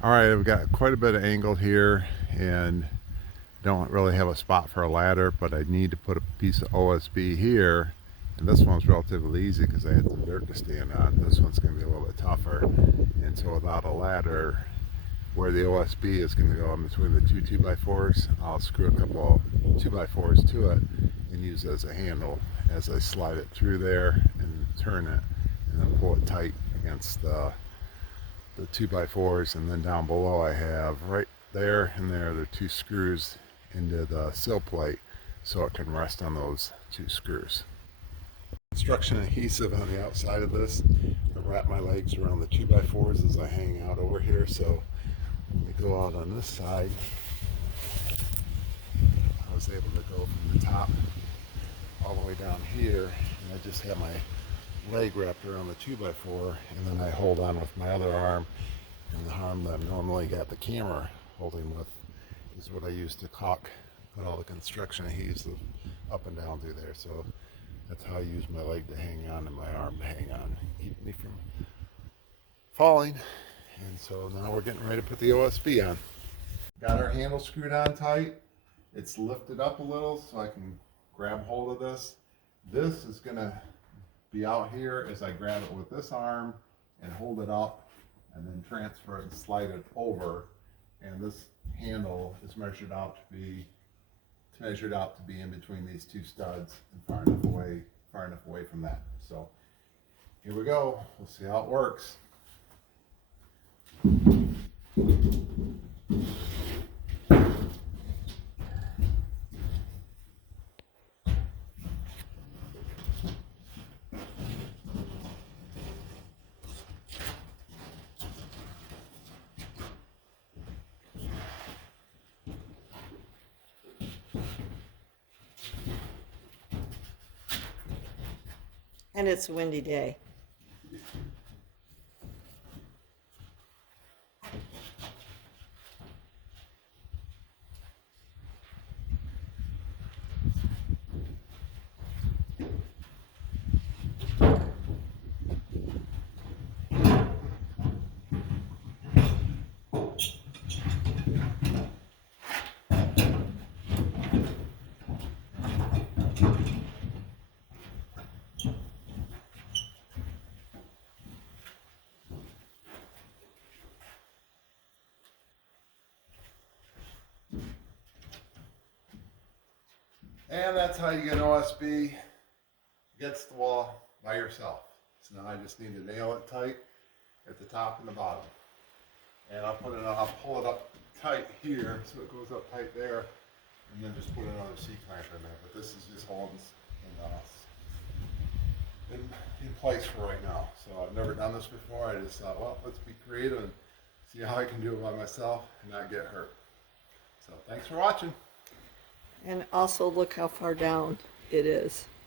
All right, I've got quite a bit of angle here and don't really have a spot for a ladder, but I need to put a piece of OSB here. And this one's relatively easy because I had some dirt to stand on. This one's going to be a little bit tougher. And so without a ladder, where the OSB is going to go in between the two 2x4s, I'll screw a couple 2x4s to it and use it as a handle as I slide it through there and turn it and then pull it tight against the 2x4s. And then down below I have right there and there are two screws into the sill plate so it can rest on those two screws. Construction adhesive on the outside of this. I wrap my legs around the 2x4s as I hang out over here, so when we go out on this side I was able to go from the top all the way down here, and I just have my leg wrapped around the 2x4, and then I hold on with my other arm, and the arm that I've normally got the camera holding with is what I use to caulk, put all the construction adhesive up and down through there. So that's how I use my leg to hang on and my arm to hang on, keep me from falling. And so now we're getting ready to put the OSB on. Got our handle screwed on tight. It's lifted up a little so I can grab hold of this. This is gonna be out here as I grab it with this arm and hold it up and then transfer it and slide it over. And this handle is measured out to be in between these two studs and far enough away from that. So here we go. We'll see how it works. And it's a windy day. And that's how you get an OSB against the wall by yourself. So now I just need to nail it tight at the top and the bottom. And I'll pull it up tight here so it goes up tight there, and then just put another C-clamp in there. But this is just holding in place for right now. So I've never done this before. I just thought, well, let's be creative and see how I can do it by myself and not get hurt. So thanks for watching. And also look how far down it is.